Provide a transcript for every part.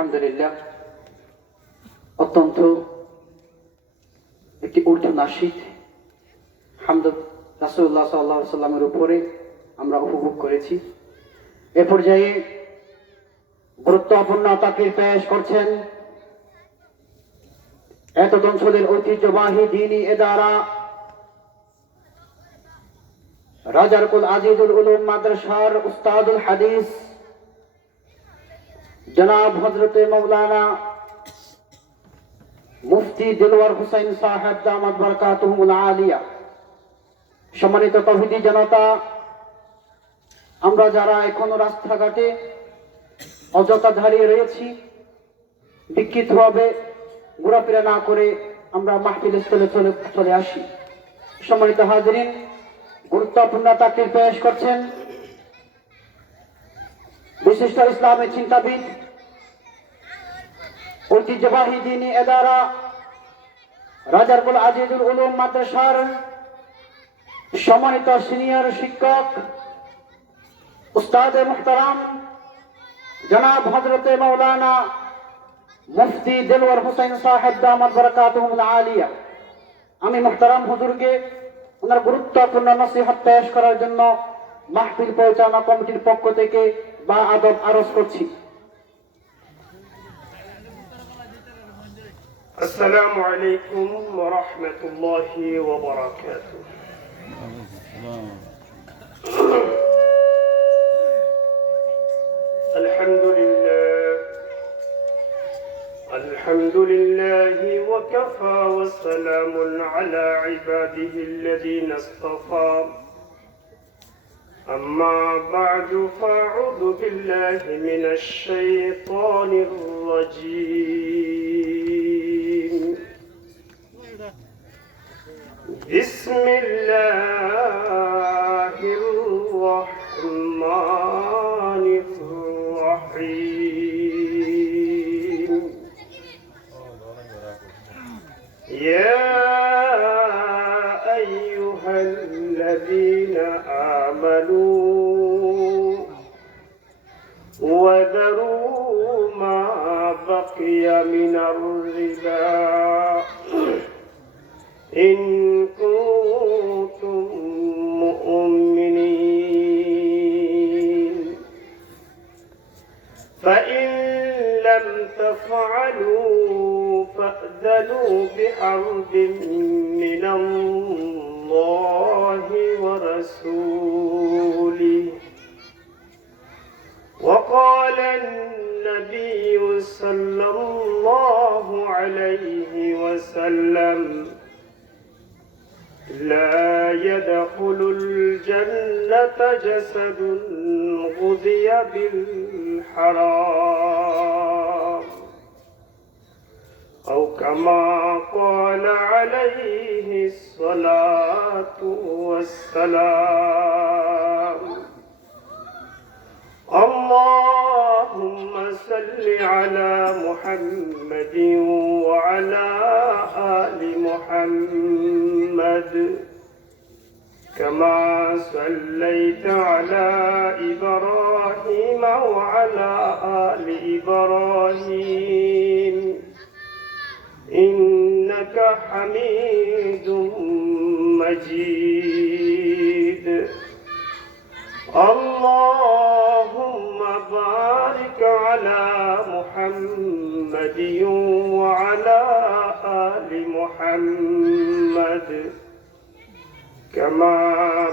আলহামদুলিল্লাহ অত্যন্ত একটি উর্দু নাশিদ হামদ রাসূলুল্লাহ সাল্লাল্লাহু আলাইহি ওয়াসাল্লামের উপরে আমরা উপভোগ করেছি। এ পর্যায়ে গুরুত্বপূর্ণ তাকরীর পেশ করছেন এতদ অঞ্চলের ঐতিহ্যবাহী দ্বীনি ইদারা রাজারকুল আজিজুল উলুম মাদ্রাসার উস্তাদুল হাদিস জনাব হযরতে মাওলানা মুফতি দিলওয়ার হুসাইন সাহেব দামাত বারাকাতুহুল আলিয়া। সম্মানিত তৌহিদি জনতা, আমরা যারা এখনো রাস্তাঘাটে অযথা দাঁড়িয়ে রয়েছি, বিক্ষিপ্তভাবে ঘোরাফেরা না করে আমরা মাহফিল স্থলে চলে আসি। সম্মানিত হাজিরিন, গুরুত্বপূর্ণ তাকরীর পেশ করছেন বিশিষ্ট ইসলামী চিন্তাবিদ ঐতিহ্যবাহী দ্বীনি ইদারা রাজারকুল আজিজুল উলুম মাদ্রাসার সম্মানিত সিনিয়র শিক্ষক উস্তাদ মুহতারাম জনাব হযরতে মাওলানা মুফতি দিলওয়ার হুসাইন সাহেব দামাত বারাকাতুহুল আলিয়া। আমি মুহতারাম হুজুরকে ওনার গুরুত্বপূর্ণ নসিহত পেশ করার জন্য মাহফিল পরিচালনা কমিটির পক্ষ থেকে বা আদব আরজ করছি। আসসালামু আলাইকুম ওয়া রাহমাতুল্লাহি ওয়া বারাকাতুহু। আলহামদুলিল্লাহি ওয়া কাফা ওয়া সালামুন আলা ইবাদিহি আল্লাযীনা ইসতাফা। أما بعد فأعوذ بالله من الشيطان الرجيم. بسم الله الرحمن الرحيم. يا أيها الذين آمنوا وذروا ما بقي من الربا إن كنتم مؤمنين فإن لم تفعلوا فأذنوا بحرب من الله ورسوله. وقال النبي صلى الله عليه وسلم لا يدخل الجنة جسد غذي بالحرام أو كما قال عليه الصلاة والسلام. اللهم صل على محمد وعلى آل محمد كما صليت على إبراهيم وعلى آل إبراهيم إنك حميد مجيد. اللهم بارك على محمد وعلى آل محمد كما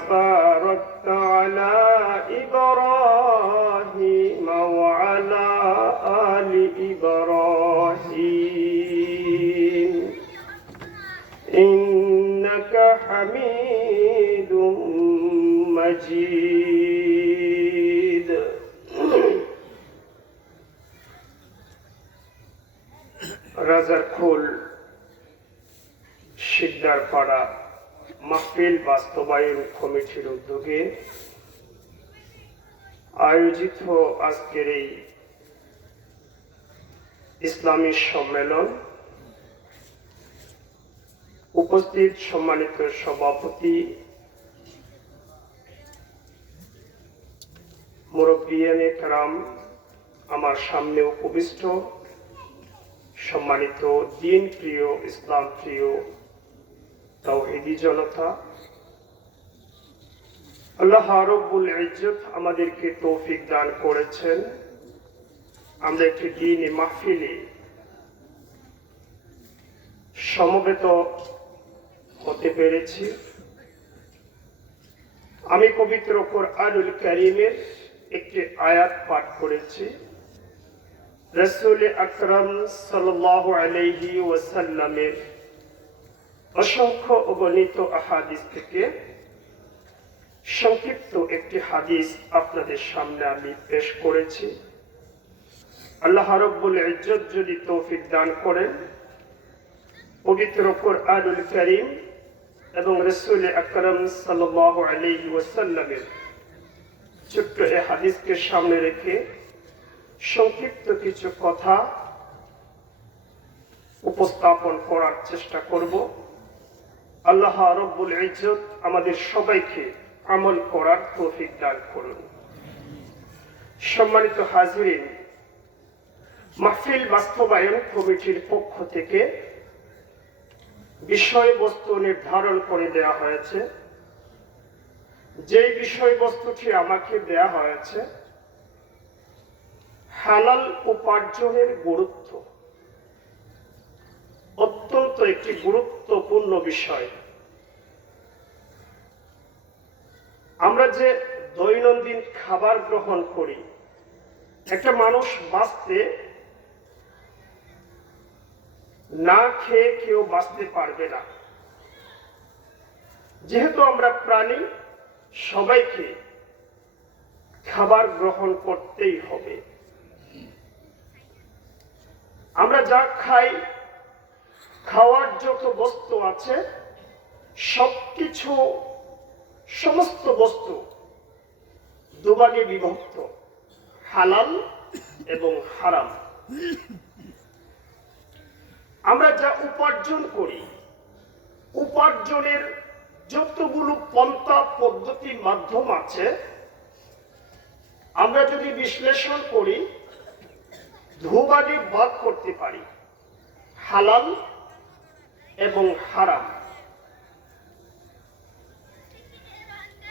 باركت على إبراهيم وعلى آل إبراهيم إنك حميد مجيد. রাজারকুল শিকদারপাড়া মাহফিল বাস্তবায়ন কমিটির উদ্যোগে আয়োজিত আজকের এই ইসলামী সম্মেলন উপস্থিত সম্মানিত সভাপতি মুরব্বিয়ানে کرام আমার সামনে উপবিষ্ট সম্মানিত দ্বীন প্রিয়, ইসলাম প্রিয় তাওহীদি জনতা, আল্লাহ রাব্বুল ইজ্জত আমাদেরকে তৌফিক দান করেছেন আমরা একটি দ্বীনি মাহফিলে সমবেত হতে পেরেছি। আমি পবিত্র কোরআনুল কারীমের একটি আয়াত পাঠ করেছি। রাসূল আকরাম সাল্লাল্লাহু আলাইহি ওয়াসাল্লামের অসংখ্য অগণিত আহাদিস থেকে সংক্ষিপ্ত একটি হাদিস আপনাদের সামনে আমি পেশ করেছি। আল্লাহ রাব্বুল ইজ্জত যদি তৌফিক দান করেন, পবিত্র কোরআনুল কারীম এবং রাসূল আকরাম সাল্লাল্লাহু আলাইহি ওয়াসাল্লামের ছোট্ট এই হাদিসকে সামনে রেখে সংক্ষিপ্ত কিছু কথা উপস্থাপন করার চেষ্টা করব। আল্লাহ রাব্বুল ইজ্জত আমাদের সবাইকে আমল করার তৌফিক দান করুন। সম্মানিত হাজিরিন, মাহফিল বাস্তবায়ন কমিটির পক্ষ থেকে বিষয়বস্তু নির্ধারণ করে দেয়া হয়েছে। যে বিষয়বস্তুটি আমাকে দেয়া হয়েছে হালাল উপার্জনের গুরুত্ব, অত্যন্ত একটি গুরুত্বপূর্ণ বিষয়। আমরা যে দৈনন্দিন খাবার গ্রহণ করি, একটা মানুষ বাঁচতে না খেয়ে কেউ বাঁচতে পারবে না। যেহেতু আমরা প্রাণী, সবাইকে খাবার গ্রহণ করতেই হবে। আমরা যা খাই, খাওয়ার যত বস্তু আছে সবকিছু, সমস্ত বস্তু দুভাগে বিভক্ত, হালাল এবং হারাম। আমরা যা উপার্জন করি, উপার্জনের যতগুলো পন্থা পদ্ধতি মাধ্যম আছে, আমরা যদি বিশ্লেষণ করি দুভাগে ভাগ করতে পারি, হালাল এবং হারাম।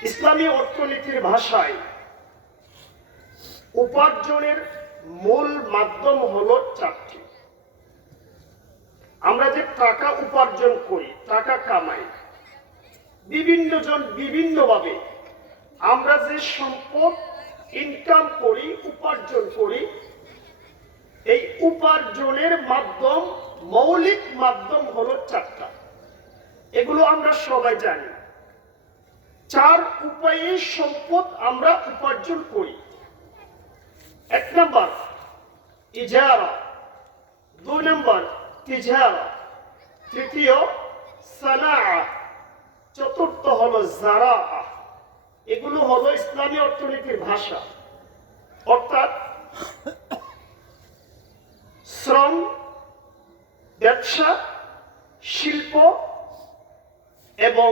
ইসলামী অর্থনীতির ভাষায় উপার্জনের মূল মাধ্যম হলো চারটি। আমরা যে টাকা উপার্জন করি, টাকা কামাই, বিভিন্ন জন বিভিন্নভাবে আমরা যে সম্পদ ইনকাম করি, উপার্জন করি, এই উপার্জনের মাধ্যম, মৌলিক মাধ্যম হলো চারটা। এগুলো আমরা সবাই জানি। চার উপায়ে সম্পদ আমরা উপার্জন করি। এক নম্বর ইজারা, দুই নম্বর তিজারা, তৃতীয় সানাআ, চতুর্থ হলো জারাআ। এগুলো হলো ইসলামী অর্থনীতির ভাষা। অর্থাৎ শ্রম, ব্যবসা, শিল্প এবং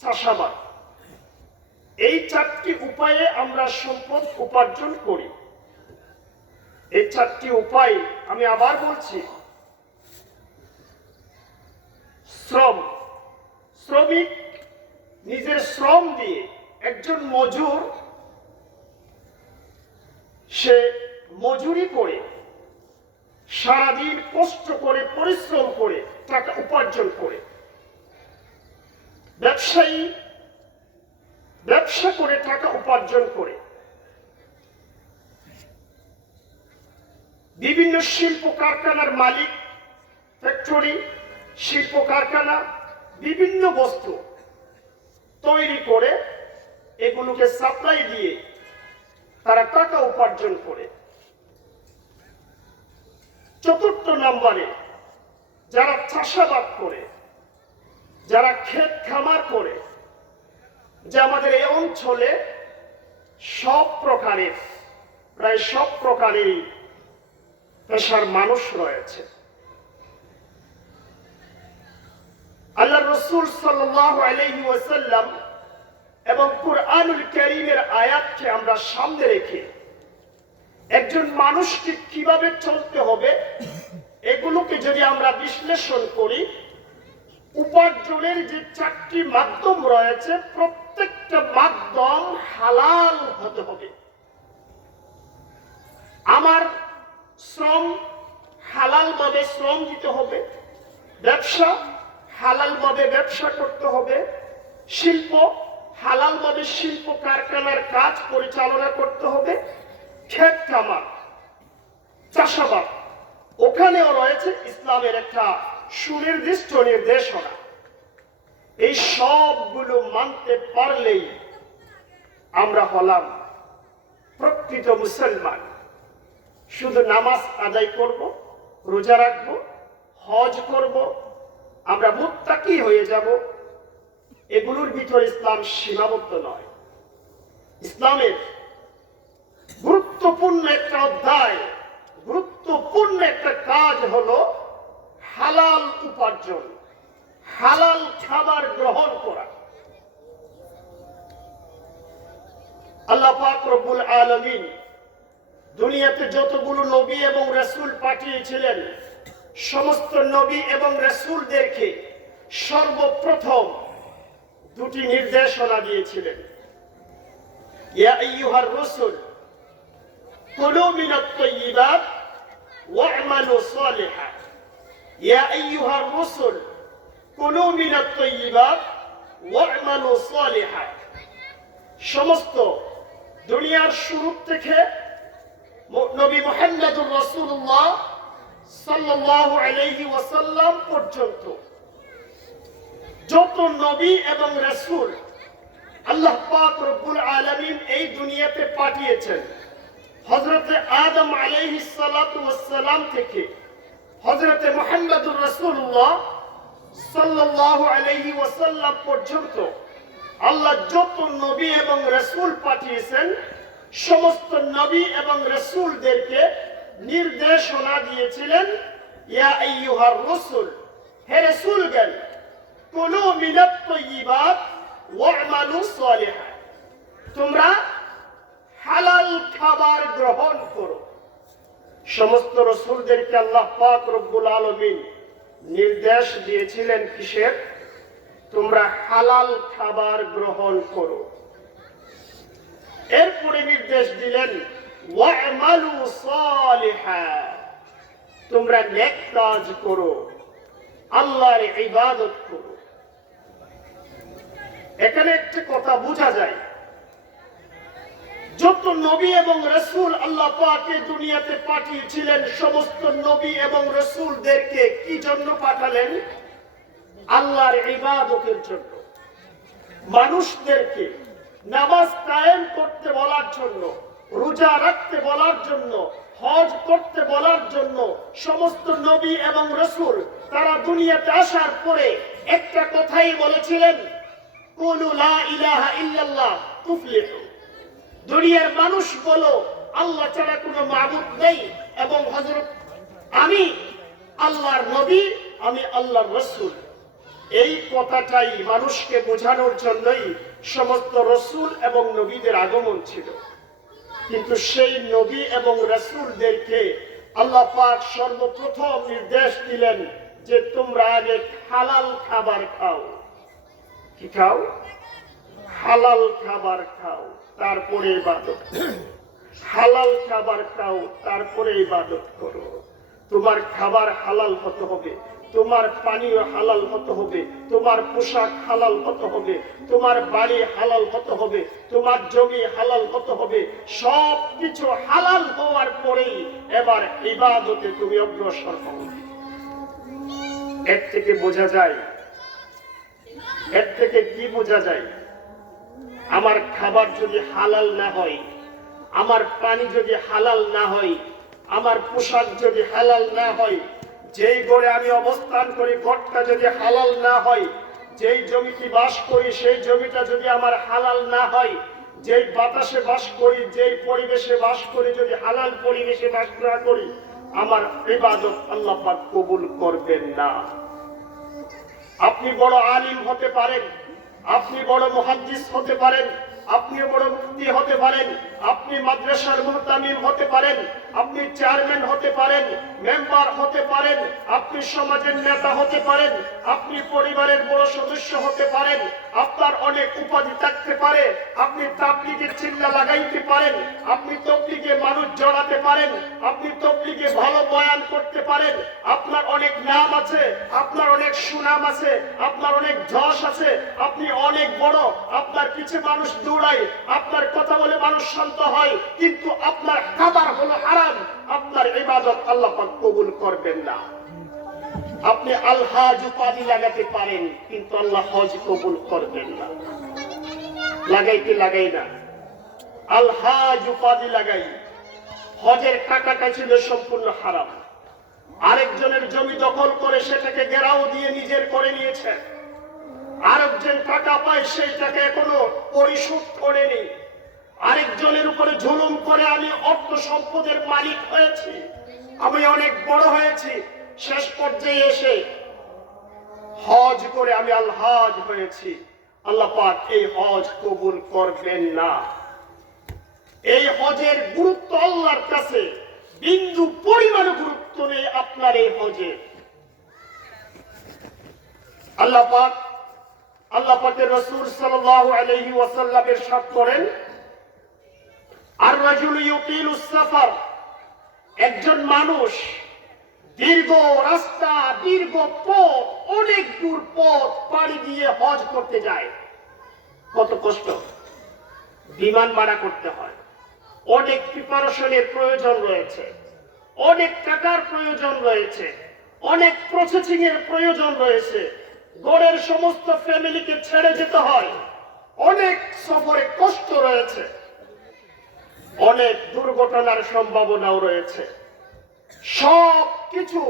চাষাবাদ, এই চারটি উপায়ে আমরা সম্পদ উপার্জন করি। এই চারটি উপায় আমি আবার বলছি। শ্রম, শ্রমিক নিজের শ্রম দিয়ে, একজন মজুর সে মজুরি করে, সারাদিন কষ্ট করে, পরিশ্রম করে টাকা উপার্জন করে। ব্যবসায়ী ব্যবসা করে টাকা উপার্জন করে। বিভিন্ন শিল্প কারখানার মালিক, ফ্যাক্টরি, শিল্প কারখানা বিভিন্ন বস্তু তৈরি করে এগুলোকে সাপ্লাই দিয়ে তারা টাকা উপার্জন করে। চতুর্থ নম্বরে যারা চাষাবাদ করে, যারা ক্ষেত খামার করে, যে আমাদের এই অঞ্চলে সব প্রকারের, প্রায় সব প্রকারেরই পেশার মানুষ রয়েছে। আল্লাহ রাসূল সাল্লাল্লাহু আলাইহি ওয়াসাল্লাম এবং কুরআনুল কারীমের আয়াতকে আমরা সামনে রেখে একজন মানুষকে কিভাবে চলতে হবে, এগুলোকে যদি আমরা বিশ্লেষণ করি, উপার্জনের যে 4টি মাধ্যম রয়েছে, প্রত্যেকটা মাধ্যম হালাল হতে হবে। আমার শ্রম হালাল ভাবে শ্রম দিতে হবে, ব্যবসা হালাল ভাবে ব্যবসা করতে হবে, শিল্প হালাল ভাবে শিল্প কারখানার কাজ পরিচালনা করতে হবে, ক্ষেত খামার চাষাবাদ ওখানেও রয়েছে ইসলামের একটা সুনির্দিষ্ট নির্দেশনা। এই সবগুলো মানতে পারলেই আমরা হলাম প্রকৃত মুসলমান। শুধু নামাজ আদায় করব, রোজা রাখব, হজ করব, আমরা মুত্তাকি হয়ে যাব, এগুলোর ভিতরে ইসলাম সীমাবদ্ধ নয়। ইসলামের গুরুত্বপূর্ণ একটা অধ্যায়, গুরুত্বপূর্ণ একটা কাজ হলো হালাল উপার্জন, হালাল খাবার গ্রহণ করা। আল্লাহ পাক রব্বুল আলামিন দুনিয়াতে যতগুলো নবী এবং রাসূল পাঠিয়েছিলেন, সমস্ত নবী এবং রাসূলদেরকে সর্বপ্রথম 2টি নির্দেশনা দিয়েছিলেন। ইয়া আইয়ুহার রাসূল কুলু মিনাত তাইয়্যিবাত ওয়া'মালু সালিহান। ইয়া আইয়ুহার রাসূল কুলু মিনাত তাইয়্যিবাত ওয়া'মালু সালিহান। সমস্ত দুনিয়ার শুরু থেকে নবী মুহাম্মদুর রাসূলুল্লাহ সাল্লাল্লাহু আলাইহি ওয়াসাল্লাম পর্যন্ত যত নবী এবং রাসূল আল্লাহ পাক রব্বুল আলামিন এই দুনিয়াতে পাঠিয়েছেন, হযরতে আদম আলাইহিস সালাতু ওয়াস সালাম থেকে হযরতে মুহাম্মদুর রাসূলুল্লাহ সাল্লাল্লাহু আলাইহি ওয়াসাল্লাম পর্যন্ত আল্লাহ যত নবী এবং রাসূল পাঠিয়েছেন, সমস্ত নবী এবং রাসূলদেরকে নির্দেশনা দিয়েছিলেন, ইয়া আইয়ুহার রাসূল, হে রাসূলগণ, কুলু মিনাত তাইয়্যিবাত ওয়া'মালু সালিহান, তোমরা হালাল খাবার গ্রহণ করো। সমস্ত রাসূলদেরকে আল্লাহ পাক রব্বুল আলামিন নির্দেশ দিয়েছিলেন কিসের? তোমরা হালাল খাবার গ্রহণ করো। এরপরে নির্দেশ দিলেন ওয়া'মালু সালিহান, তোমরা নেক কাজ করো, আল্লাহর ইবাদত করো। এখানে একটা কথা বোঝা যায়, যত নবী এবং রাসূল আল্লাহ পাক এই দুনিয়াতে পাঠিয়েছিলেন, সমস্ত নবী এবং রাসূলদেরকে কি জন্য পাঠালেন? আল্লাহর ইবাদতের জন্য। মানুষদেরকে নামাজ কায়েম করতে বলার জন্য, রোজা রাখতে বলার জন্য, হজ করতে বলার জন্য সমস্ত নবী এবং রাসূল তারা দুনিয়াতে আসার পরে একটা কথাই বলেছিলেন, কুলু লা ইলাহা ইল্লাল্লাহ তুফলিহু। দুনিয়ার মানুষ বলো আল্লাহ ছাড়া কোনো মাবুদ নেই এবং হযরত আমি আল্লাহর নবী, আমি আল্লাহর রাসূল। এই কথাটাই মানুষকে বোঝানোর জন্যই সমস্ত রাসূল এবং নবীদের আগমন ছিল। কিন্তু সেই নবী এবং রাসূলদেরকে আল্লাহ পাক সর্বপ্রথম নির্দেশ দিলেন যে তোমরা আগে হালাল খাবার খাও। কি খাও? হালাল খাবার খাও, তারপরে ইবাদত করো। হালাল খাবার খাও, তারপরে ইবাদত করো। তোমার খাবার হালাল হতে হবে, তোমার পানীয় হালাল হতে হবে, তোমার পোশাক হালাল হতে হবে, তোমার বাড়ি হালাল হতে হবে, তোমার জমি হালাল হতে হবে। সব কিছু হালাল হওয়ার পরেই এবার ইবাদতে তুমি অগ্রসর হও। এর থেকে বোঝা যায়, এর থেকে কি বোঝা যায়? আমার খাবার যদি হালাল না হয়, আমার পানি যদি হালাল না হয়, আমার পোশাক যদি হালাল না হয়, যেই ঘরে আমি অবস্থান করি ঘরটা যদি হালাল না হয়, যেই জমিতে বাস করি সেই জমিটা যদি আমার হালাল না হয়, যেই বাতাসে বাস করি, যেই পরিবেশে বাস করি, যদি হালাল পরিবেশে বাস না করি, আমার ইবাদত আল্লাহ পাক কবুল করবেন না। আপনি বড় আলিম হতে পারেন, আপনি বড় মুহাদ্দিস হতে পারেন, আপনিও বড় মুফতি হতে পারেন, আপনি মাদ্রাসার মুহতামিম হতে পারেন, আপনি চেয়ারম্যান হতে পারেন, মেম্বার হতে পারেন, আপনি সমাজের নেতা হতে পারেন, আপনি পরিবারের বড় সদস্য হতে পারেন, আপনার অনেক উপাধি থাকতে পারে, আপনি তাবলীগের চিল্লা লাগাইতে পারেন, আপনি তাবলীগে মানুষ জড়াতে পারেন, আপনি তাবলীগে ভালো বয়ান করতে পারেন, আপনার অনেক নাম আছে, আপনার অনেক সুনাম আছে, আপনার অনেক যশ আছে, আপনি অনেক বড়, আপনার পিছে মানুষ দৌড়ায়, আপনার কথা বলে মানুষ শান্ত হয়, কিন্তু আপনার খাবার হলো হারাম, আপনার ইবাদত আল্লাহ পাক কবুল করবেন না। আপনি আল হাজ উপাধি লাগাতে পারেন, কিন্তু আল্লাহ হজ কবুল করবেন না। লাগাইতে লাগাই না, আল হাজ উপাধি লাগাই, হজের টাকাটা ছিল সম্পূর্ণ হারাম। আরেকজনের জমি দখল করে সেটাকে ঘেরাও দিয়ে নিজের করে নিয়েছে, আরেকজন টাকা পায় সেই টাকা এখনো পরিশোধ করেনি, আরেকজনের উপরে জুলুম করে আমি অর্থ সম্পদের মালিক হয়েছি, আমি অনেক বড় হয়েছি, শেষ পর্যায়ে এসে হজ করে আমি আল হাজ হয়েছি। আল্লাহ পাক এই হজ কবুল করবেন না। এই হজের গুরুত্ব আল্লাহর কাছে বিন্দু পরিমাণ গুরুত্ব নেই আপনার এই হজের। আল্লাহ পাকের রাসূল সাল্লাল্লাহু আলাইহি ওয়াসাল্লাম ইরশাদ করেন, আর রাজুলু ইউতিলুস সাফার, একজন মানুষ দীর্ঘ রাস্তা, দীর্ঘ পথ, অনেক দূর পথ পাড়ি দিয়ে হজ করতে যায়। কত কষ্ট, বিমান ভাড়া করতে হয়, অনেক প্রিপারেশনের প্রয়োজন রয়েছে, অনেক টাকার প্রয়োজন রয়েছে, অনেক প্রসেসিং এর প্রয়োজন রয়েছে, গড়ের সমস্ত ফ্যামিলিকে ছেড়ে যেতে হয়, অনেক সফরে কষ্ট রয়েছে, অনেক দুর্ঘটনার সম্ভাবনাও রয়েছে। সব কিছু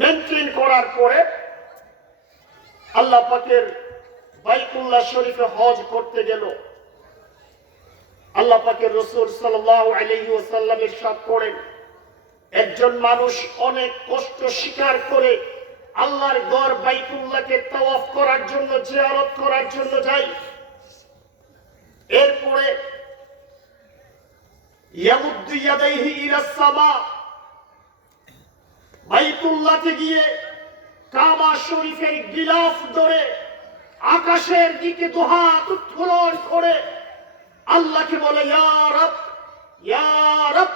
মেনটেন করার পরে আল্লাহ পাকের বাইতুল্লাহ শরীফে হজ করতে গেল। আল্লাহ পাকের রাসূল সাল্লাল্লাহু আলাইহি ওয়াসাল্লাম ইরশাদ করেন, একজন মানুষ অনেক কষ্ট স্বীকার করে আল্লাহর ঘর বাইতুল্লাহকে তাওয়াফ করার জন্য, জিয়ারত করার জন্য যায়। এরপরে ইয়ামুদ্দু ইয়াদাইহি ইলাস সামা, বাইতুল্লাহতে গিয়ে কাবা শরীফের গিলাফ ধরে আকাশের দিকে দুহাত উত্তোলন করে আল্লাহকে বলে, ইয়া রব, ইয়া রব,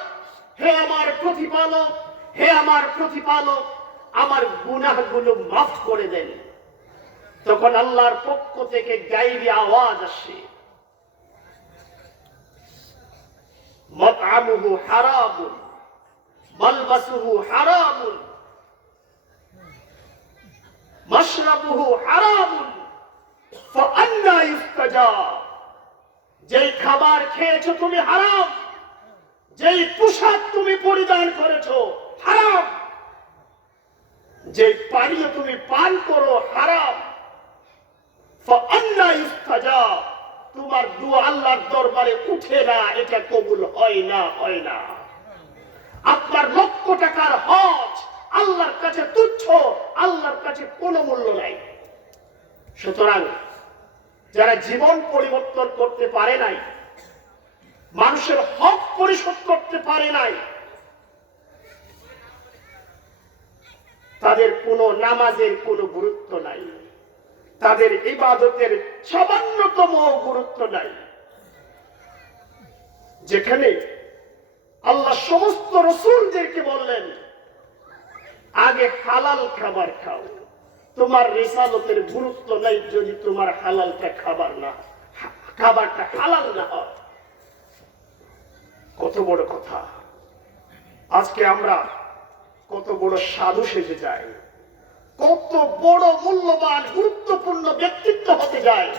হে আমার প্রতিপালক, হে আমার প্রতিপালক, আমার গুনাহগুলো মাফ করে দেন। তখন আল্লাহর পক্ষ থেকে গায়বী আওয়াজ আসে, মাতআমুহু হারামুন, মালবাসুহু হারামুন, মাশরাবুহু হারামুন, ফাআন্না ইস্তাজাব। যেই খাবার খেয়েছো তুমি হারাম, যেই পোশাক তুমি পরিধান করেছো হারাম, যে পানীয় তুমি পান করো হারাম, ফাআন্না ইস্তাজাব। তোমার দোয়া আল্লাহর দরবারে উঠে না, এটা কবুল হয় না, হয় না। আপনার লক্ষ টাকার হজ আল্লাহর কাছে তুচ্ছ, আল্লাহর কাছে কোনো মূল্য নাই। সুতরাং যারা জীবন পরিবর্তন করতে পারে নাই, মানুষের হক পরিশোধ করতে পারে নাই, তাদের কোনো নামাজের কোনো গুরুত্ব নাই, তাদের ইবাদতের সামান্যতম গুরুত্ব নাই। যেখানে আল্লাহ সমস্ত রাসূলদেরকে বললেন, আগে হালাল খাবার খাও, তোমার রিসালতের গুরুত্ব নাই যদি তোমার হালালটা খাবারটা হালাল না হয়। কত বড় কথা। আজকে আমরা কত বড় সাধু সেজে যাই, কত বড় মূল্যবান গুরুত্বপূর্ণ ব্যক্তিত্ব হতে যায়,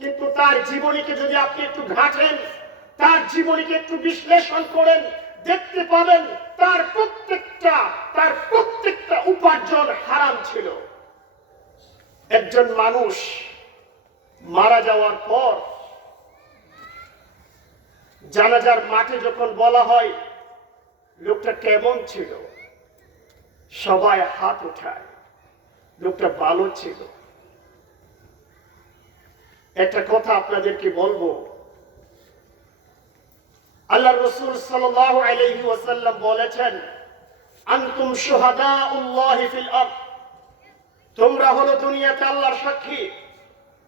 কিন্তু তার জীবনীকে যদি আপনি একটু ঘাঁটেন, তার জীবনীকে একটু বিশ্লেষণ করেন, দেখতে পাবেন তার প্রত্যেকটা উপার্জন হারাম ছিল। একজন মানুষ মারা যাওয়ার পর জানাজার মাঠে যখন বলা হয় লোকটা কেমন ছিল, সবাই হাত উঠায়, লোকটা ভালো ছিল। একটা কথা আপনাদেরকে বলবো। আল্লাহ রাসূল সাল্লাল্লাহু আলাইহি ওয়াসাল্লাম বলেছেন, আনতুম শুহাদাউল্লাহি ফিল আরদ, তোমরা হলো দুনিয়াতে আল্লাহর সাক্ষী।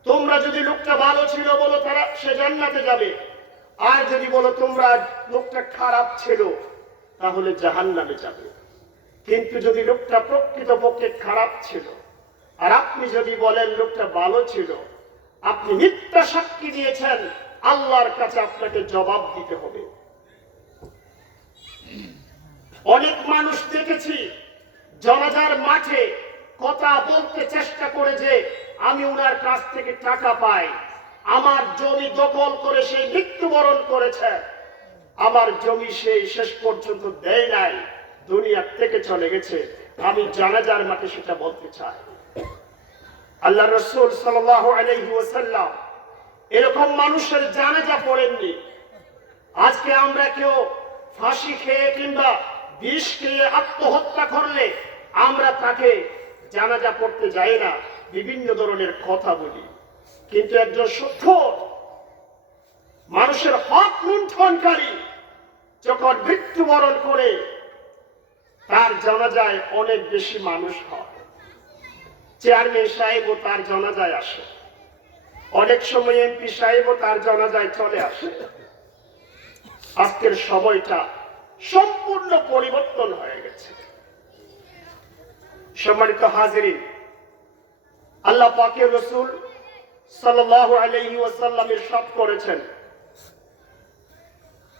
তোমরা যদি লোকটা ভালো ছিল বলো তারা সে জান্নাতে যাবে, আর যদি বলো তোমরা লোকটা খারাপ ছিল তাহলে জাহান্নামে যাবে। কিন্তু যদি লোকটা প্রকৃতপক্ষে খারাপ ছিল আর আপনি যদি বলেন লোকটা ভালো ছিল, আপনি মিথ্যা সাক্ষী দিয়েছেন, আল্লাহর কাছে আপনাকে জবাব দিতে হবে। অনেক মানুষ দেখেছি জানাজার মাঠে কথা বলতে চেষ্টা করে যে আমি উনার কাছ থেকে টাকা পাই, আমার জমি দখল করে সে মৃত্যুবরণ করেছে, আমার জমি সেই শেষ পর্যন্ত দেয় নাই, দুনিয়া থেকে চলে গেছে, আমি জানাজার মাঠে সেটা বলতে চাই। আল্লাহ রাসূল সাল্লাল্লাহু আলাইহি ওয়াসাল্লাম এরকম মানুষের জানাজা পড়েননি। আজকে আমরা কেউ ফাঁসি খেয়ে কিংবা বিষ খেয়ে আত্মহত্যা করলে আমরা তাকে জানাজা পড়তে যাই না, বিভিন্ন ধরনের কথা বলি। কিন্তু একজন সত্য মানুষের হক লুণ্ঠনকারী যখন মৃত্যুবরণ করে তার জানাজায় অনেক বেশি মানুষ হয়। চেয়ারম্যান সাহেবও তার জানাজায় আসে, অনেক সময় এমপি সাহেবও তার জানাজায় চলে আসে। আজকের সময়টা সম্পূর্ণ পরিবর্তন হয়ে গেছে। সম্মানিত হাজিরিন, আল্লাহ পাকের রাসূল সাল্লাল্লাহু আলাইহি ওয়াসাল্লাম ইরশাদ করেছেন,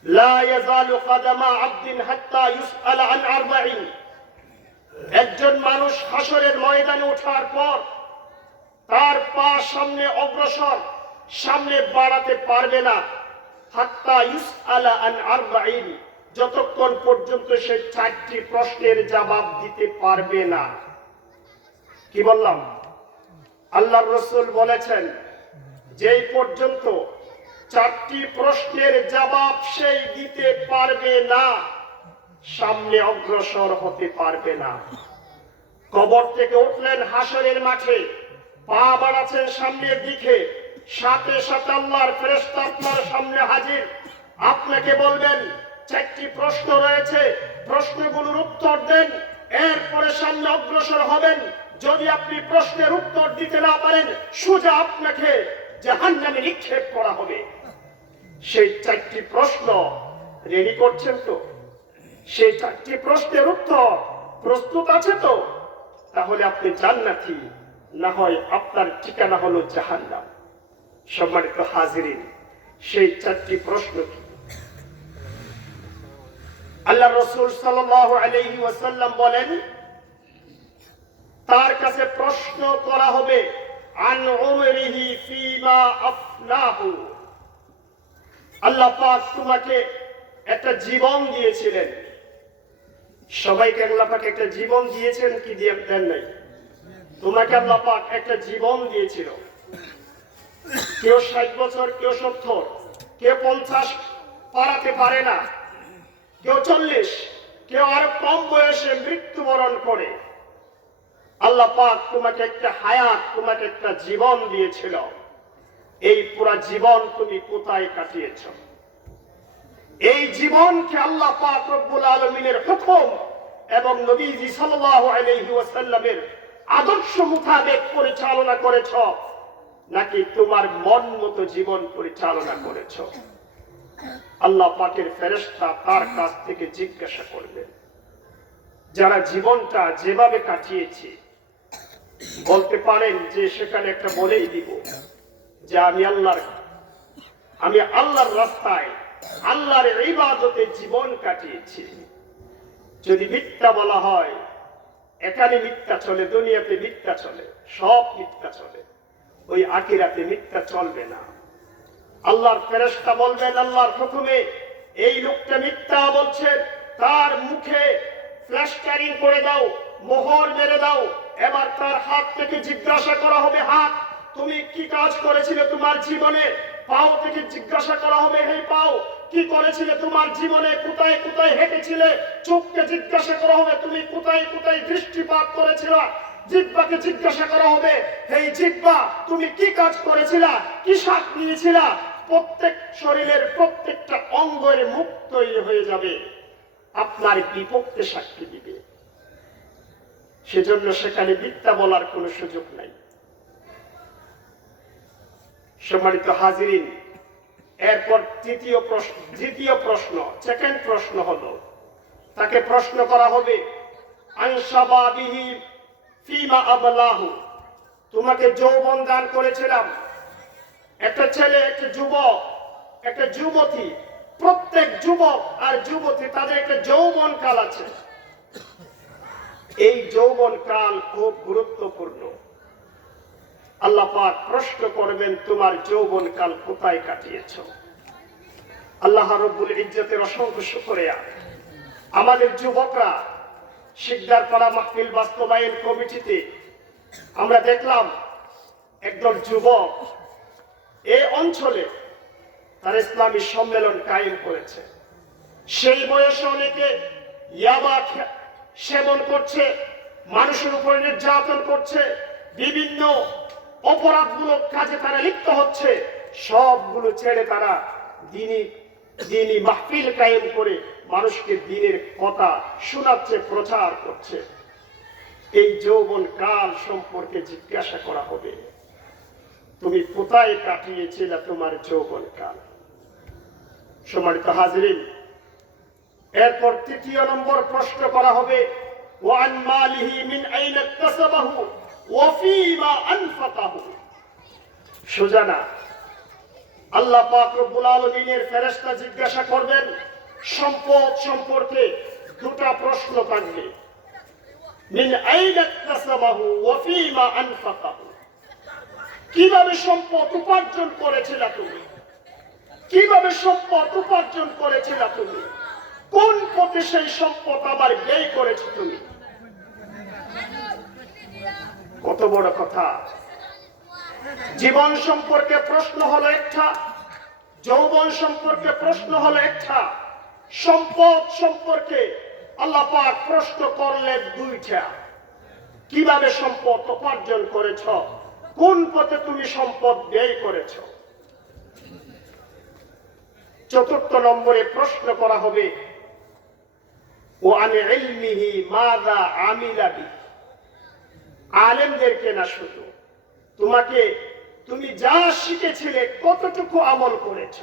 লা ইয়াজালু কদামা আবদিন হাত্তা ইউসআলা আন আরবাঈন, একজন মানুষ হাসরের ময়দানে ওঠার পর তার পা সামনে অগ্রসর সামনে বাড়াতে পারবে না, হাত্তা ইউসআলা আন আরবাঈন, যতক্ষণ পর্যন্ত সে 4টি প্রশ্নের জবাব দিতে পারবে না। কি বললাম? আল্লাহর রাসূল বলেছেন যেই পর্যন্ত 4টি প্রশ্নের জবাব সেই দিতে পারবে না, সামনে অগ্রসর হতে পারবে না। কবর থেকে উঠলেন হাসরের মাঠে, পা বাড়াচ্ছেন সামনের দিকে, সাথে সাথে আল্লাহর ফেরেশতা আপনার সামনে হাজির। আপনাকে বলবেন 4টি প্রশ্ন রয়েছে, প্রশ্নগুলোর উত্তর দেন, এরপরে সামনে অগ্রসর হবেন। যদি আপনি প্রশ্নের উত্তর দিতে না পারেন, সোজা আপনাকে জাহান্নামে নিক্ষেপ করা হবে। সেই 4টি প্রশ্ন রেডি করছেন তো? সেই 4টি প্রশ্নের উত্তর প্রস্তুত আছে তো? তাহলে আপনি জান্নাতি, না হয় আপনার ঠিকানা হলো জাহান্নাম। সম্মানিত হাজিরিন, সেই 4টি প্রশ্ন কি? আল্লাহ রাসূল সাল্লাল্লাহু আলাইহি ওয়াসাল্লাম বলেন, তার কাছে প্রশ্ন করা হবে আন উমরিহি ফীমা আফনাহু, আল্লাহ পাক তোমাকে একটা জীবন দিয়েছিলেন। সবাইকে আল্লাহ পাক একটা জীবন দিয়েছেন কি দেন নাই? তোমাকে আল্লাহ পাক একটা জীবন দিয়েছিল। কেউ 60 বছর, কেউ 70, কেউ 50 পারাতে পারে না, কেউ 40, কেউ আরো কম বয়সে মৃত্যুবরণ করে। আল্লাহ পাক তোমাকে একটা হায়াত, তোমাকে একটা জীবন দিয়েছিল। এই পুরা জীবন তুমি কোথায় কাটিয়েছ? এই জীবনকে আল্লাহ পাক রব্বুল আলামিনের হুকুম এবং নবীজি সাল্লাল্লাহু আলাইহি ওয়াসাল্লামের আদর্শ মোতাবেক পরিচালনা করেছ, নাকি তোমার মন মতো জীবন পরিচালনা করেছ? আল্লাহ পাকের ফেরেশতা তার কাছ থেকে জিজ্ঞাসা করবেন। যারা জীবনটা যেভাবে কাটিয়েছে বলতে পারেন যে সেখানে একটা বলেই দিব যে আমি আল্লাহর রাস্তায়, আল্লাহর ইবাদতে জীবন কাটিয়েছি। যদি মিথ্যা বলা হয়, এখানে মিথ্যা চলে, দুনিয়াতে মিথ্যা চলে, সব মিথ্যা চলে, ওই আখিরাতে মিথ্যা চলবে না। আল্লাহর ফেরেশতা বলবেন আল্লাহর হুকুমে, এই লোকটা মিথ্যা বলছে, তার মুখে প্লাস্টারিং করে দাও, মোহর মেরে দাও। এবার তার হাত থেকে জিজ্ঞাসা করা হবে, হাত তুমি কি কাজ করেছিলে তোমার জীবনে? পাও থেকে জিজ্ঞাসা করা হবে, হে পাও কি করেছিলে তোমার জীবনে? কোথায় কোথায় হেঁটেছিলে? চোখকে জিজ্ঞাসা করা হবে, তুমি কোথায় কোথায় দৃষ্টিপাত করেছিলে? জিহ্বাকে জিজ্ঞাসা করা হবে, এই জিহ্বা তুমি কি কাজ করেছিলা, কি স্বাদ নিয়েছিলা? প্রত্যেক শরীরের প্রত্যেকটা অঙ্গের মুখ তৈরি হয়ে যাবে, আপনার বিপক্ষে সাক্ষী দিবে। সেজন্য সেখানে মিথ্যা বলার কোনো সুযোগ নাই। সম্মানিত হাজিরিন, এরপর দ্বিতীয় প্রশ্ন, সেকেন্ড প্রশ্ন হলো, তাকে প্রশ্ন করা হবে আনশাবাবিহি ফিমা আবলাহু, তোমাকে যৌবন দান করেছিলাম। একটা ছেলে, একটা যুবক, একটা যুবতী, প্রত্যেক যুবক আর যুবতী তাদের একটা যৌবন কাল আছে। এই যৌবন কাল খুব গুরুত্বপূর্ণ। আল্লাহ পাক প্রশ্ন করবেন, তোমার যৌবন কাল কোথায় কাটিয়েছ? আল্লাহ রাব্বুল ইজ্জতের অসংখ্য শুকরিয়া, আমাদের যুবকরা শিকদারপাড়া মাহফিল বাস্তবায়ন কমিটিতে আমরা দেখলাম একদল যুবক এই অঞ্চলে তার ইসলামী সম্মেলন কায়েম করেছে। সেই বয়সে অনেকে ইয়াবা সেবন করছে, মানুষের উপর নির্যাতন করছে, বিভিন্ন অপরাধমূলক কাজে তারা লিপ্ত হচ্ছে। সবগুলো ছেড়ে তারা দিনী মাহফিল কায়েম করে মানুষকে দ্বীনের কথা শোনাচ্ছে, প্রচার করছে। এই যৌবন কাল সম্পর্কে জিজ্ঞাসা করা হবে, তুমি কোথায় কাটিয়েছিলে তোমার যৌবন কাল? সম্মানিত হাজিরিন, এরপর তৃতীয় নম্বর প্রশ্ন করা হবে, ওয়ান মালিহি মিন আইনা ইকতাসাবাহু ওয়া ফীমা আনফাকাহু। সুজানা, আল্লাহ পাক রব্বুল আলামিনের ফেরেশতা জিজ্ঞাসা করবেন সম্পদ সম্পর্কে দুটো প্রশ্ন থাকবে, মিন আইনা ইকতাসাবাহু ওয়া ফীমা আনফাকাহু। কিভাবে সম্পদ উপার্জন করেছিলা তুমি? কিভাবে সম্পদ উপার্জন করেছিলা তুমি? কোন পথে সেই সম্পদ আবার ব্যয় করেছো তুমি? কত বড় কথা! জীবন সম্পর্কে প্রশ্ন হলো একটা, যৌবন সম্পর্কে প্রশ্ন হলো একটা, সম্পদ সম্পর্কে আল্লাহ পাক প্রশ্ন করলেন দুইটা। কিভাবে সম্পদ উপার্জন করেছ? কোন পথে তুমি সম্পদ ব্যয় করেছ? চতুর্থ নম্বরে প্রশ্ন করা হবে, ওয়ান ইলমিহি মাযা আমিলা বিহি। আলেমদেরকে না, শুধু তুমি যা শিখেছিলে কতটুকু আমল করেছ?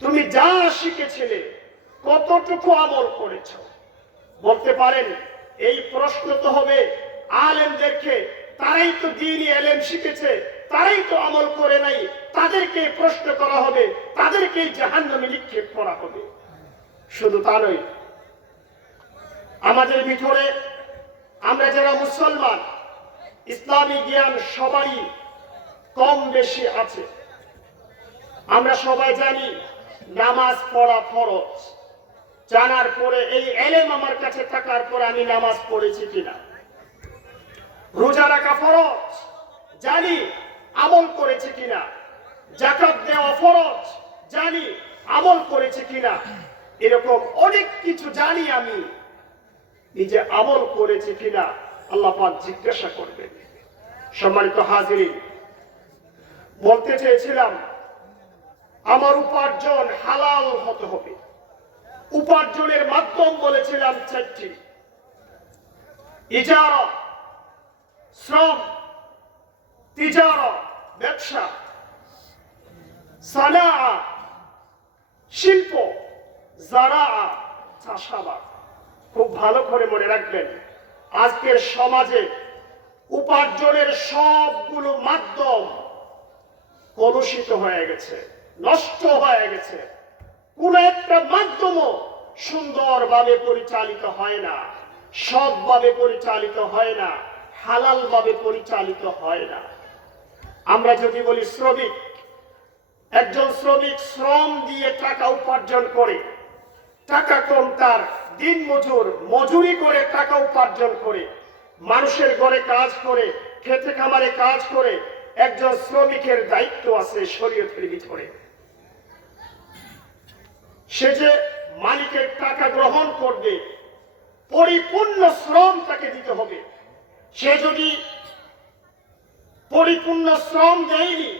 তুমি যা শিখেছিলে কতটুকু আমল করেছ? বলতে পারেন এই প্রশ্ন তো হবে আলেমদেরকে, তারাই তো দ্বীনি ইলম শিখেছে, তারাই তো আমল করে নাই, তাদেরকে প্রশ্ন করা হবে, তাদেরকে জাহান্নামে নিক্ষেপ করা হবে। শুধু তা নয়, আমাদের ভিতরে আমরা যারা মুসলমান, ইসলামী জ্ঞান সবাই কম বেশি আছে। আমরা সবাই জানি নামাজ পড়া ফরজ। জানার পরে এই ইলম আমার কাছে থাকার পরে আমি নামাজ পড়েছি কিনা, রোজা রাখা ফরজ, জানি আমল করেছি কিনা, যাকাত দেওয়া ফরজ, জানি আমল করেছি কিনা, এরকম অনেক কিছু জানি, আমি নিজে আমল করেছি কিনা আল্লাহ পাক জিজ্ঞাসা করবেন। সম্মানিত হাজিরিন, বলতে চেয়েছিলাম আমার উপার্জন হালাল হতে হবে। উপার্জনের মাধ্যম বলেছিলাম চারটি: ইজারা, শ্রম, তিজারা, ব্যবসা, সানাআ, শিল্প, জারাআ, চাষাবাদ। খুব ভালো করে মনে রাখবেন, আজকের সমাজে উপার্জনের সবগুলো মাধ্যম কলুষিত হয়ে গেছে, নষ্ট হয়ে গেছে। কোন একটা মাধ্যমও সুন্দরভাবে পরিচালিত হয় না, সৎভাবে পরিচালিত হয় না, হালাল ভাবে পরিচালিত হয় না। আমরা যদি বলি শ্রমিক, একজন শ্রমিক শ্রম দিয়ে টাকা উপার্জন করে, টাকা কম তার, দিন মজুরি করে টাকা উপার্জন করে, মানুষের ঘরে কাজ করে, খেতে খামারে কাজ করে। একজন শ্রমিকের দায়িত্ব আছে শরীয়তের ভিতরে। সে যে মালিকের টাকা গ্রহণ করবে, পরিপূর্ণ শ্রম তাকে দিতে হবে। সে যদি পরিপূর্ণ শ্রম দেয়নি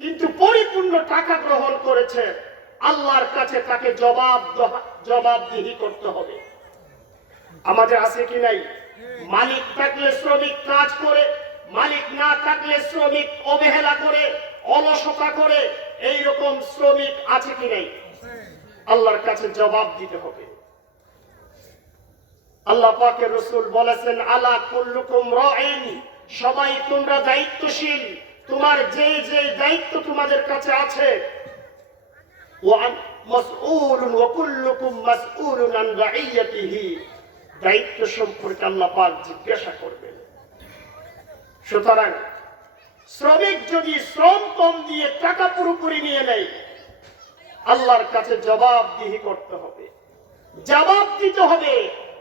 কিন্তু পরিপূর্ণ টাকা গ্রহণ করেছে, আল্লাহর কাছে তাকে জবাবদিহি করতে হবে। আমাদের আছে কি নাই? মালিক থাকলে শ্রমিক কাজ করে, মালিক না থাকলে শ্রমিক অবহেলা করে, অলসতা করে, এইরকম শ্রমিক আছে কি নাই? আল্লাহর কাছে জবাব দিতে হবে। আল্লাহ পাকের রাসূল বলেছেন, আলা কুল্লুকুম রাঈন, সবাই তোমরা দায়িত্বশীল। তোমার যে যে দায়িত্ব তোমাদের কাছে আছে, ওয়া মাসউলুন ওয়া কুল্লুকুম মাসউলুন আন রাইয়াতিহি, দায়িত্ব সম্পর্কে আল্লাহ পাক জিজ্ঞাসা করবেন। সুতরাং শ্রমিক যদি শ্রম কম দিয়ে টাকা পুরোপুরি নিয়ে নেয়, আল্লাহর কাছে জবাবদিহি করতে হবে, জবাব দিতে হবে।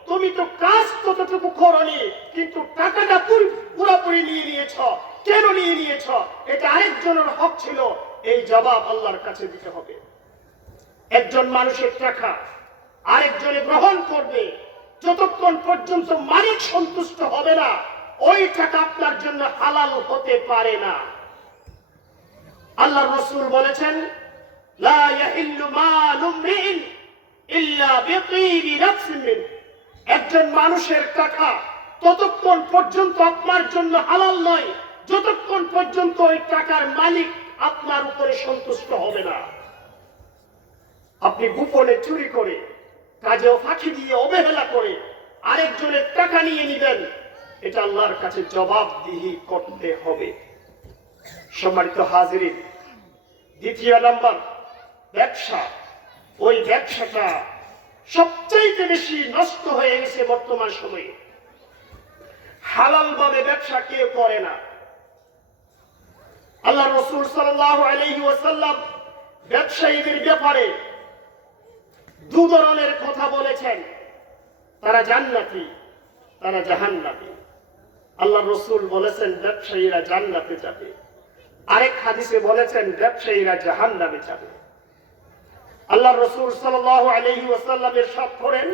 তুমি তো কাজ ততটুকু করনি, কিন্তু টাকাটা পুরোপুরি নিয়ে নিয়েছ, কেন নিয়ে নিয়েছ? এটা আরেকজনের হক ছিল, এই জবাব আল্লাহর কাছে দিতে হবে। একজন মানুষের টাকা আরেকজনে গ্রহণ করবে, যতক্ষণ পর্যন্ত মালিক সন্তুষ্ট হবে না, ওই টাকা আপনার জন্য হালাল হতে পারে না। আল্লাহর রাসূল বলেছেন, লা ইয়াহিল্লু মালু ইমরিইন ইল্লা বিতিবি নাফসিন মিন, একজন মানুষের টাকা ততক্ষণ পর্যন্ত আপনার জন্য হালাল নয়, যতক্ষণ পর্যন্ত ওই টাকার মালিক আপনার উপরে সন্তুষ্ট হবে না। আপনি গোপনে চুরি করে, কাজেও ফাঁকি দিয়ে, অবহেলা করে আরেকজনের টাকা নিয়ে নিবেন, এটা আল্লাহর কাছে জবাবদিহি করতে হবে। সম্মানিত হাজিরিন, দ্বিতীয় নাম্বার ব্যবসা। ওই ব্যবসাটা সবচাইতে বেশি নষ্ট হয়ে গেছে বর্তমান সময়ে। হালাল ভাবে ব্যবসা কেউ করে না। আল্লাহ রাসূল সাল্লাল্লাহু আলাইহি ওয়াসাল্লাম ব্যবসায়ীদের ব্যাপারে দু ধরনের কথা বলেছেন, তারা জান্নাতি, তারা জাহান্নামী। আল্লাহ রাসূল বলেছেন ব্যবসায়ীরা জান্নাতে যাবে, আরেক হাদিসে বলেছেন ব্যবসায়ীরা জাহান্নামে যাবে। আল্লাহ রাসূল সাল্লাল্লাহু আলাইহি ওয়াসাল্লাম ইরশাদ করেন,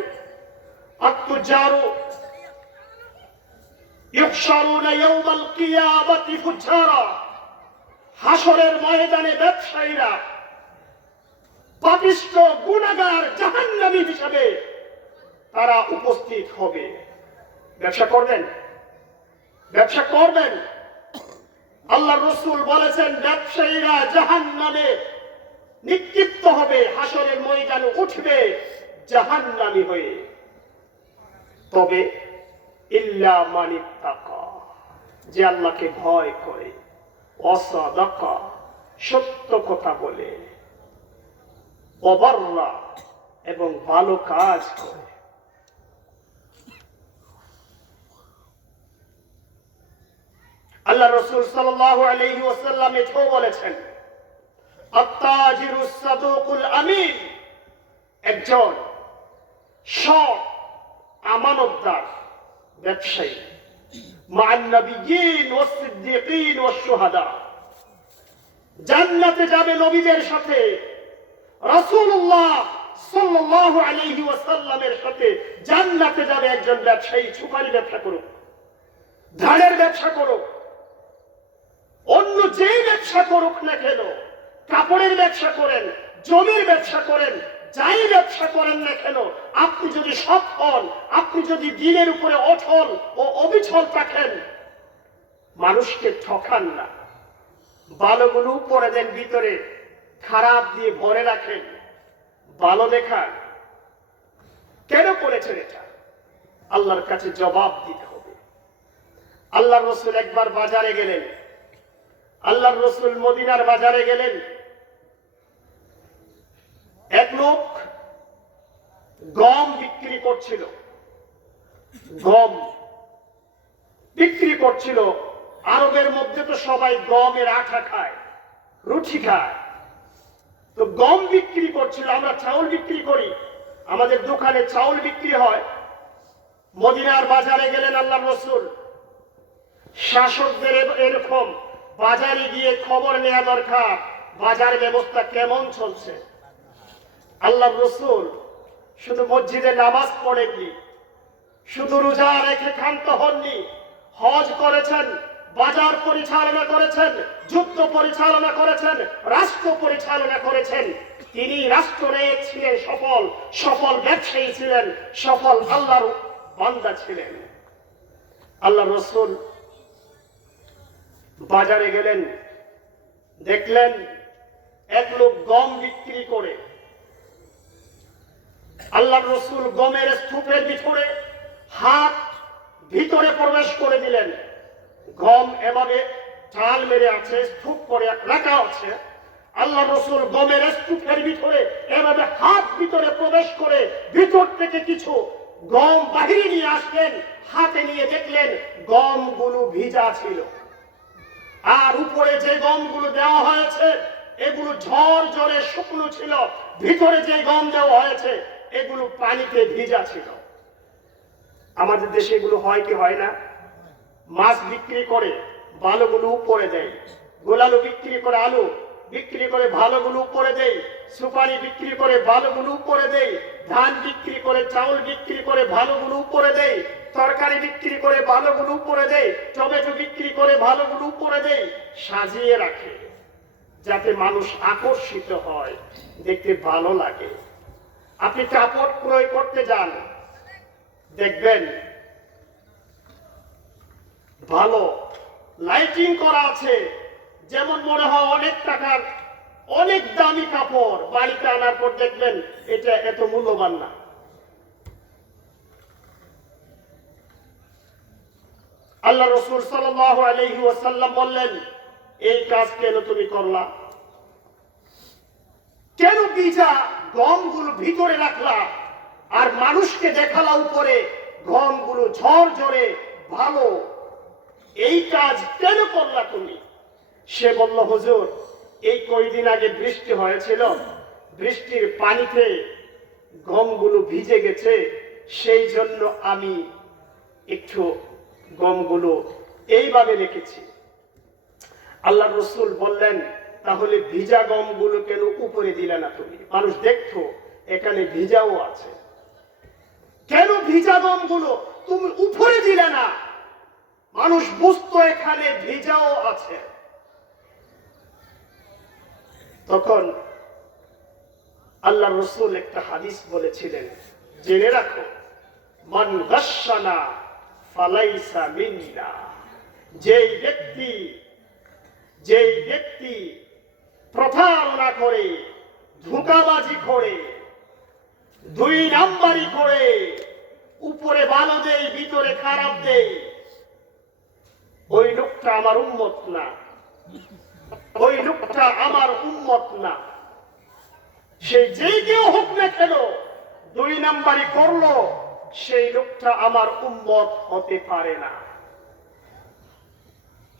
আত-তুজারু ইহশারুনা ইয়াওমাল কিয়ামাতি ফুজ্জারা, হাসরের ময়দানে ব্যবসায়ীরা পাপিষ্ঠ, গুনাহগার, জাহান্নামী হিসেবে তারা উপস্থিত হবে। ব্যবসা করবেন? ব্যবসা করবেন? আল্লাহ রাসূল বলেছেন ব্যবসায়ীরা জাহান্নামে নিক্ষিপ্ত হবে, হাসরের ময়দানে উঠবে জাহান্নামী হয়ে। তবে ইল্লা মান ইত্তাকা, যে আল্লাহকে ভয় করে, ওয়াসাদাকা, সত্য কথা বলে, ওয়াবাররা, এবং ভালো কাজ করে। আল্লাহ রাসূল সাল্লাল্লাহু আলাইহি ওয়াসাল্লাম এটাও বলেছেন, আত-তাজিরুস সাদুকুল আমিন, একজন সৎ আমানতদার ব্যবসায়ী, মা'আন নাবিয়্যিন ওয়াস সিদ্দীকিন ওয়াস শুহাদা, জান্নাতে যাবে নবীদের সাথে, রাসূলুল্লাহ সাল্লাল্লাহু আলাইহি ওয়াসাল্লামের সাথে জান্নাতে যাবে একজন ব্যবসায়ী। সুপারি ব্যবসা করুক, ধানের ব্যবসা করুক, অন্য যেই ব্যবসা করুক না কেন, কাপড়ের ব্যবসা করেন, জমির ব্যবসা করেন, যাই ব্যবসা করেন না কেন, আপনি যদি সৎ হন, আপনি যদি দিনের উপরে অটল ও অবিচল থাকেন, মানুষকে ঠকান না, ভালোগুলো উপরে দেন, ভিতরে খারাপ দিয়ে ভরে রাখেন, ভালো দেখান, কেন করেছেন এটা? আল্লাহর কাছে জবাব দিতে হবে। আল্লাহর রাসূল একবার বাজারে গেলেন, আল্লাহর রাসূল মদিনার বাজারে গেলেন, এক লোক গম বিক্রি করছিল, গম বিক্রি করছিল। আরবের মধ্যে তো সবাই গমের আঠা খায়, রুটি খায়, তো গম বিক্রি করছিল। আমরা চাউল বিক্রি করি, আমাদের দোকানে চাউল বিক্রি হয়। মদিনার বাজারে গেলেন আল্লাহর রাসূল। শাসকদের এরকম বাজারে গিয়ে খবর নেওয়া দরকার, বাজার ব্যবস্থা কেমন চলছে। আল্লাহর রাসূল শুধু মসজিদে নামাজ পড়েননি, শুধু রোজা রেখে ক্ষান্ত হননি, হজ করেছেন, বাজার পরিচালনা করেছেন, যুদ্ধ পরিচালনা করেছেন, রাষ্ট্র পরিচালনা করেছেন। তিনি রাষ্ট্রনায়ক ছিলেন, সফল ব্যবসায়ী ছিলেন, সফল আল্লাহর বান্দা ছিলেন। আল্লাহ রসুল বাজারে গেলেন, দেখলেন এক লোক গম বিক্রি করে। আল্লাহ রসুল গমের স্তূপের ভিতরে হাত ভিতরে প্রবেশ করে দিলেন। গম এভাবে চাল মেরে আছে, স্তূপ করে রাখা আছে। আল্লাহ রসুল গমের স্তূপের ভিতরে এভাবে হাত ভিতরে প্রবেশ করে ভিতর থেকে কিছু গম বাহিরে নিয়ে আসলেন। হাতে নিয়ে দেখলেন গমগুলো ভিজা ছিল, আর উপরে যে গমগুলো দেওয়া হয়েছে এগুলো ঝরঝরে শুকনো ছিল। ভিতরে যে গম দেওয়া হয়েছে এগুলো পানিতে ভিজা ছিল। আমাদের দেশে এগুলো হয় কি হয় না? মাছ বিক্রি করে ভালোগুলো উপরে দেয়, গোলালু বিক্রি করে, আলু বিক্রি করে ভালোগুলো উপরে দেয়, সুপারি বিক্রি করে ভালোগুলো উপরে দেয়, ধান বিক্রি করে, চাউল বিক্রি করে ভালোগুলো উপরে দেয়, তরকারি বিক্রি করে ভালোগুলো উপরে দেয়, টমেটো বিক্রি করে ভালোগুলো উপরে দেয়, সাজিয়ে রাখে যাতে মানুষ আকর্ষিত হয়, দেখতে ভালো লাগে। আপনি কাপড় ক্রয় করতে যান, দেখবেন ভালো লাইটিং করা আছে, যেমন মনে হয় অনেক টাকার, অনেক দামি কাপড়। বাড়িতে আনার পর দেখবেন এটা এত মূল্যবান না। আল্লাহ রাসূল সাল্লাল্লাহু আলাইহি ওয়াসাল্লাম বললেন, এই কাজ কেন তুমি করলা? কেন ভিজা গমগুলো ভিতরে রাখলা আর মানুষকে দেখালা উপরে গমগুলো ঝরঝরে ভালো? এই কাজ কেন করলা তুমি? সে বলল, হুজুর, এই কয়দিন আগে বৃষ্টি হয়েছিল, বৃষ্টির পানিতে গমগুলো ভিজে গেছে, সেই জন্য আমি একটু গমগুলো এইভাবে রেখেছি। আল্লাহ রসুল বললেন, তাহলে ভিজা গমগুলো কেন উপরে দিলে না তুমি? মানুষ দেখতো এখানে ভিজাও আছে, কেন ভিজা গমগুলো তুমি উপরে দিলে না? মানুষ বুঝতো এখানে ভিজাও আছে। তখন আল্লাহ রসুল একটা হাদিস বলেছিলেন, জেনে রাখো, মান গাশশানা ফালাইসা মিন্না। যেই ব্যক্তি প্রতারণা করে, ধোঁকাবাজি করে, দুই নাম্বারি করে, উপরে ভালো দেয় ভিতরে খারাপ দেয়, ওই লোকটা আমার উম্মত না, ওই লোকটা আমার উম্মত না। সে যেই কেউ হোক না কেন, দুই নাম্বারি করলো, সেই লোকটা আমার উম্মত হতে পারে না।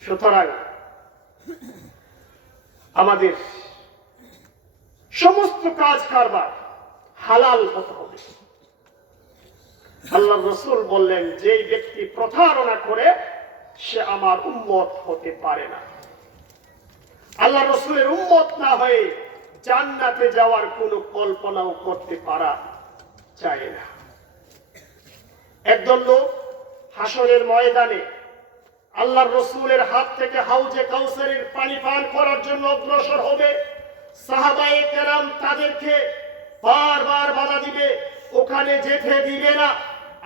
সুতরাং আমাদের সমস্ত কাজ কারবার হালাল হতে হবে। আল্লাহ রসুল বললেন, যে ব্যক্তি প্রতারণা করে সে আমার উম্মত হতে পারে না। আল্লাহ রসুলের উম্মত না হয়ে জান্নাতে যাওয়ার কোনো কল্পনাও করতে পারা যায় না। একদল লোক হাসরের ময়দানে আল্লাহ রসুলের হাত থেকে হাউজে কাউসারের পানি পান করার জন্য অগ্রসর হবে। সাহাবায়ে কেরাম তাদেরকে বারবার বাধা দিবে, ওখানে যেতে দিবে না।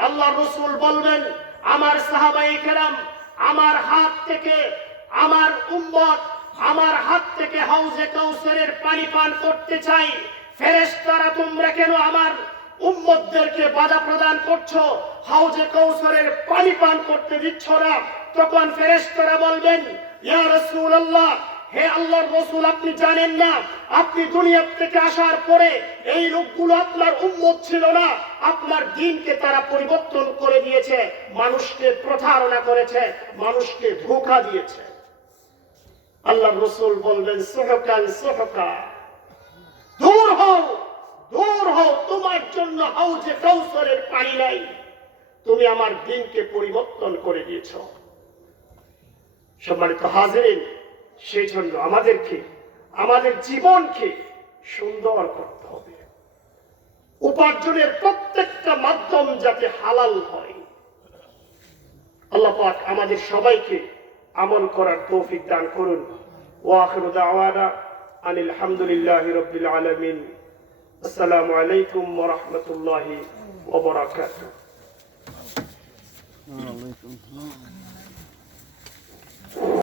আল্লাহ রসুল বলবেন, আমার সাহাবায়ে কেরাম আমার হাত থেকে, আমার উম্মত আমার হাত থেকে হাউজে কাউসারের পানি পান করতে চাই। ফেরেশতারা, তোমরা কেন আমার উম্মতদেরকে বাধা প্রদান করছো, হাউজে কাউসারের পানি পান করতে দিচ্ছ না? তখন ফেরেশতারা বলবেন, ইয়া রাসূলুল্লাহ, হে আল্লাহর রাসূল, আপনি জানেন না, আপনি দুনিয়া থেকে আসার পরে এই লোকগুলো আপনার উম্মত ছিল না, আপনার দ্বীনকে তারা পরিবর্তন করে দিয়েছে, মানুষকে প্রতারণা করেছে, মানুষকে ধোঁকা দিয়েছে। আল্লাহর রাসূল বলবেন, সুহকান সুহকা, দূর হও, দূর হও, তোমার জন্য হাউজে কাউসারের পানি নাই, তুমি আমার দ্বীনকে পরিবর্তন করে দিয়েছ। সম্মানিত হাজিরিন, সেই জন্য আমাদেরকে আমাদের জীবনকে সুন্দর করতে হবে। উপার্জনের প্রত্যেকটা মাধ্যম যাতে হালাল হয়, আল্লাহ পাক আমাদের সবাইকে আমল করার তৌফিক দান করুন। ওয়া আখিরু দাওয়ানা আনিল হামদুলিল্লাহি রাব্বিল আলামিন। আসসালামু আলাইকুম ওয়া রাহমাতুল্লাহি ওয়া বারাকাতুহু।